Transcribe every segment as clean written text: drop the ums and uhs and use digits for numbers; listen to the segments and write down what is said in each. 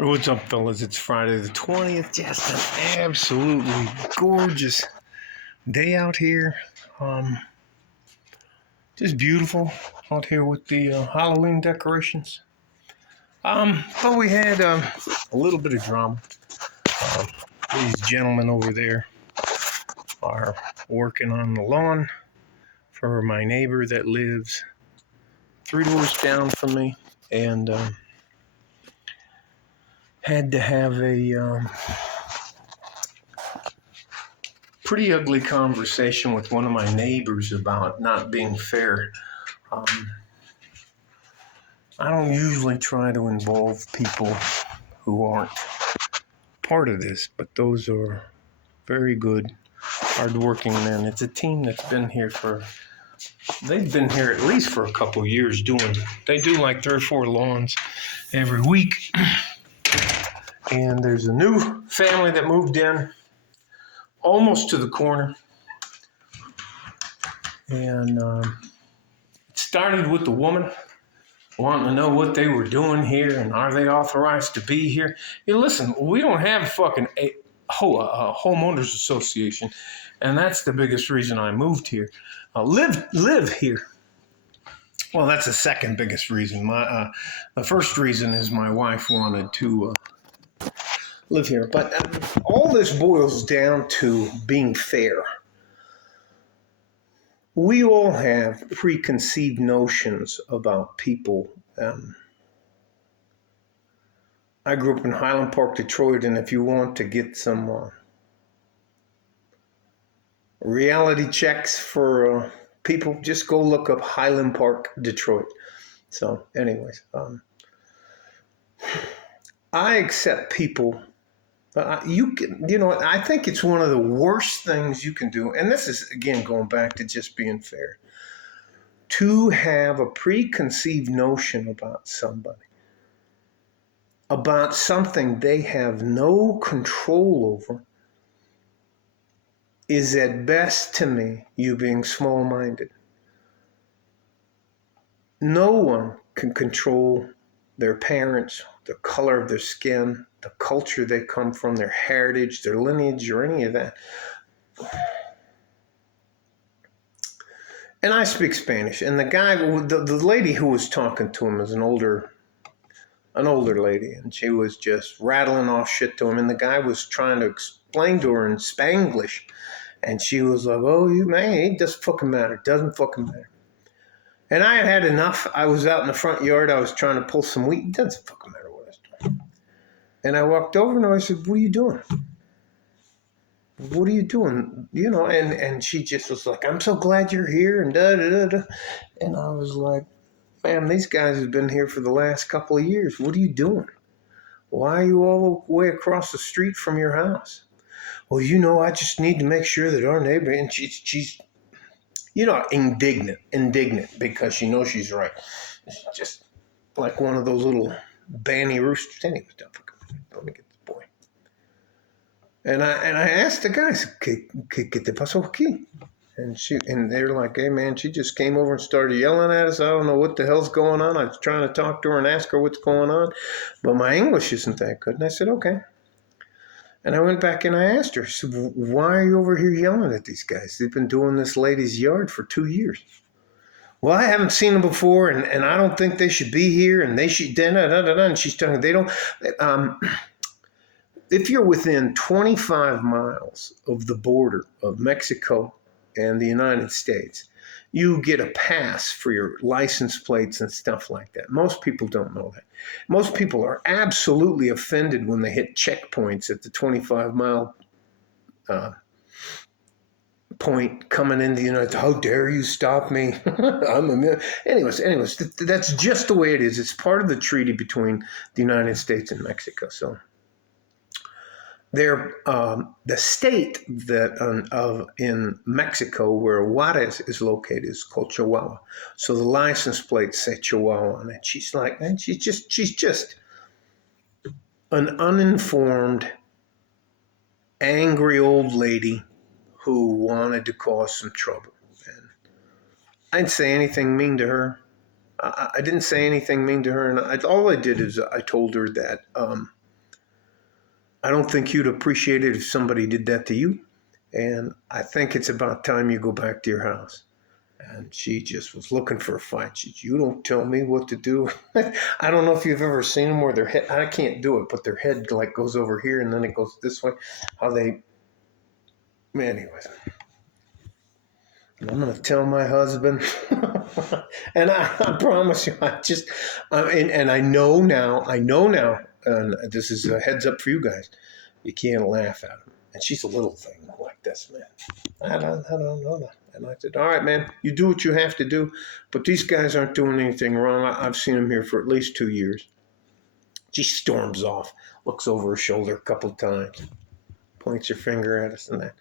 What's up, fellas? It's Friday the 20th. Just an absolutely gorgeous day out here. Um, just beautiful out here with the Halloween decorations. But we had a little bit of drama. Um, these gentlemen over there are working on the lawn for my neighbor that lives 3 doors down from me, and had to have a pretty ugly conversation with one of my neighbors about not being fair. Um, I don't usually try to involve people who aren't part of this, but those are very good, hardworking men. It's a team that's they've been here at least for a couple of years they do like 3 or 4 lawns every week. And there's a new family that moved in almost to the corner. And it started with the woman wanting to know what they were doing here and are they authorized to be here. Hey, listen, we don't have fucking a homeowners association, and that's the biggest reason I moved here. Live here. Well, that's the second biggest reason. The first reason is my wife wanted to live here. But all this boils down to being fair. We all have preconceived notions about people. I grew up in Highland Park, Detroit, and if you want to get some reality checks for people, just go look up Highland Park, Detroit. So, anyways, I accept people. I think it's one of the worst things you can do, and this is, again, going back to just being fair, to have a preconceived notion about somebody, about something they have no control over, is at best, to me, you being small-minded. No one can control their parents, the color of their skin, the culture they come from, their heritage, their lineage, or any of that. And I speak Spanish. And the lady who was talking to him is an older lady, and she was just rattling off shit to him. And the guy was trying to explain to her in Spanglish, and she was like, "Oh, you man, it doesn't fucking matter. Doesn't fucking matter." And I had enough. I was out in the front yard. I was trying to pull some wheat. It doesn't fucking matter what I was doing. And I walked over and I said, "What are you doing? What are you doing?" And she just was like, "I'm so glad you're here," and da da da da. And I was like, "Ma'am, these guys have been here for the last couple of years. What are you doing? Why are you all the way across the street from your house?" "Well, I just need to make sure that our neighbor," and she's indignant because she knows she's right. It's just like one of those little banny roosters. Anyways, let me get this boy. And I asked the guys, ¿Qué te pasó aquí? And they're like, "Hey man, she just came over and started yelling at us. I don't know what the hell's going on. I was trying to talk to her and ask her what's going on, but my English isn't that good." And I said, "Okay." And I went back and I asked her, I said, "Why are you over here yelling at these guys? They've been doing this lady's yard for 2 years." "Well, I haven't seen them before, and I don't think they should be here, and they should, da da da da." And she's telling me, they don't, if you're within 25 miles of the border of Mexico and the United States, you get a pass for your license plates and stuff like that. Most people don't know that. Most people are absolutely offended when they hit checkpoints at the 25-mile point coming into the United States. "How dare you stop me?" Anyways, that's just the way it is. It's part of the treaty between the United States and Mexico. So the state that in Mexico where Juarez is located is called Chihuahua. So the license plates say Chihuahua on it. She's like, man, she's just an uninformed, angry old lady who wanted to cause some trouble. And I didn't say anything mean to her. I didn't say anything mean to her, and all I did is I told her that I don't think you'd appreciate it if somebody did that to you. And I think it's about time you go back to your house. And she just was looking for a fight. You don't tell me what to do. I don't know if you've ever seen them where their head, I can't do it, but their head like goes over here and then it goes this way. How they, anyways. I'm going to tell my husband. And I promise you, and I know now, and this is a heads up for you guys, you can't laugh at him. And she's a little thing like this, man. I don't know that. And I said, all right, man, you do what you have to do, but these guys aren't doing anything wrong. I've seen them here for at least 2 years. She storms off, looks over her shoulder a couple of times, points her finger at us and that.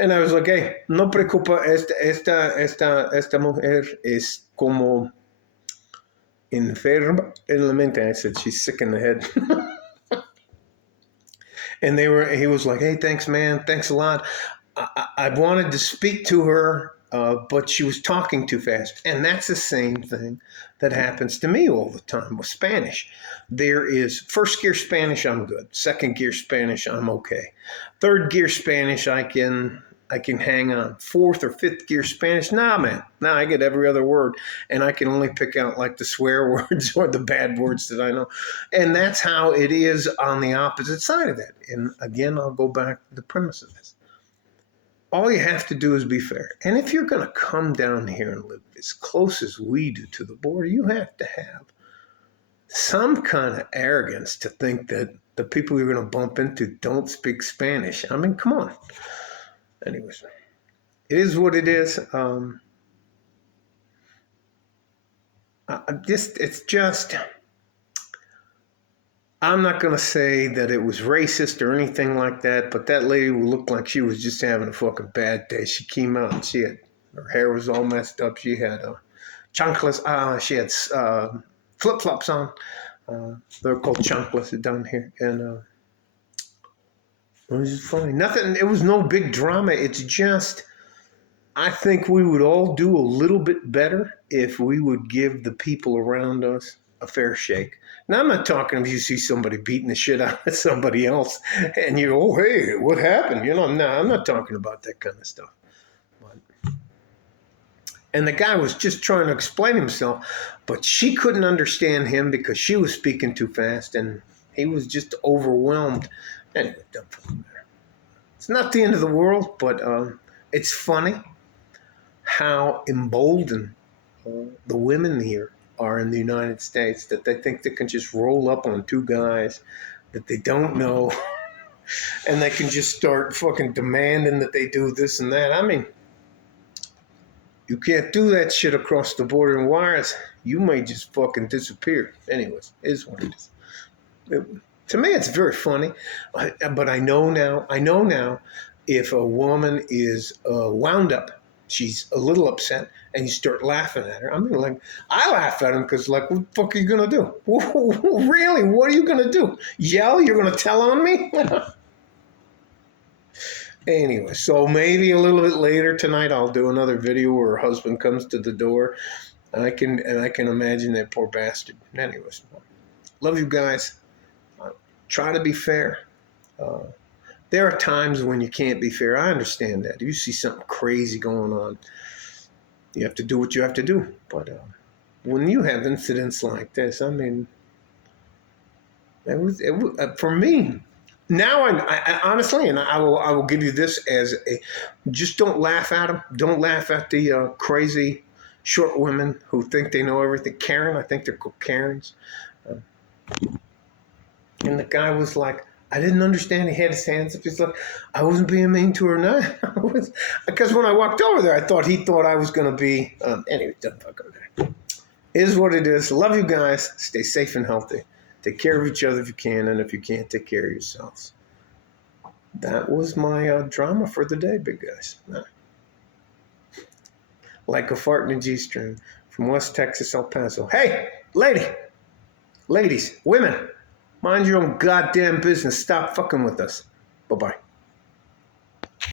And I was like, hey, no preocupa, esta mujer es como enferma en la mente. I said, she's sick in the head. And he was like, hey, thanks, man. Thanks a lot. I wanted to speak to her, but she was talking too fast. And that's the same thing that happens to me all the time with Spanish. There is first gear Spanish, I'm good. Second gear Spanish, I'm okay. Third gear Spanish, I can hang on. Fourth or fifth gear Spanish, nah, man. Nah, I get every other word. And I can only pick out like the swear words or the bad words that I know. And that's how it is on the opposite side of that. And again, I'll go back to the premise of this. All you have to do is be fair. And if you're going to come down here and live as close as we do to the border, you have to have some kind of arrogance to think that the people you're going to bump into don't speak Spanish. I mean, come on. Anyways, it is what it is. It's just, I'm not going to say that it was racist or anything like that, but that lady looked like she was just having a fucking bad day. She came out and her hair was all messed up. She had chanclas, she had flip-flops on. They're called chanclas down here. And it was just funny. Nothing, it was no big drama. It's just, I think we would all do a little bit better if we would give the people around us a fair shake. Now, I'm not talking if you see somebody beating the shit out of somebody else and you go, oh, hey, what happened? No, I'm not talking about that kind of stuff. And the guy was just trying to explain himself, but she couldn't understand him because she was speaking too fast and he was just overwhelmed. Anyway, it's not the end of the world, but it's funny how emboldened the women here are in the United States, that they think they can just roll up on two guys that they don't know and they can just start fucking demanding that they do this and that. I mean, you can't do that shit across the border in wires. You may just fucking disappear. Anyways, it is what it is. To me, it's very funny, but I know now if a woman is wound up, she's a little upset, and you start laughing at her. I mean, like, I laugh at him because, like, what the fuck are you going to do? Really? What are you going to do? Yell? You're going to tell on me? Anyway, so maybe a little bit later tonight, I'll do another video where her husband comes to the door. And I can imagine that poor bastard. Anyways, love you guys. Try to be fair. There are times when you can't be fair. I understand that. If you see something crazy going on, you have to do what you have to do. But when you have incidents like this, I mean, it was for me. Now I honestly, and I will give you this as just don't laugh at them. Don't laugh at the crazy short women who think they know everything. Karen, I think they're called Karens. And the guy was like, I didn't understand. He had his hands up. He's like, I wasn't being mean to her. No, because when I walked over there, he thought I was going to be. Anyway, doesn't fucking matter. It is what it is. Love you guys. Stay safe and healthy. Take care of each other if you can, and if you can't, take care of yourselves. That was my drama for the day, big guys. Like a fart in a G-string from West Texas, El Paso. Hey, ladies, women. Mind your own goddamn business. Stop fucking with us. Bye-bye.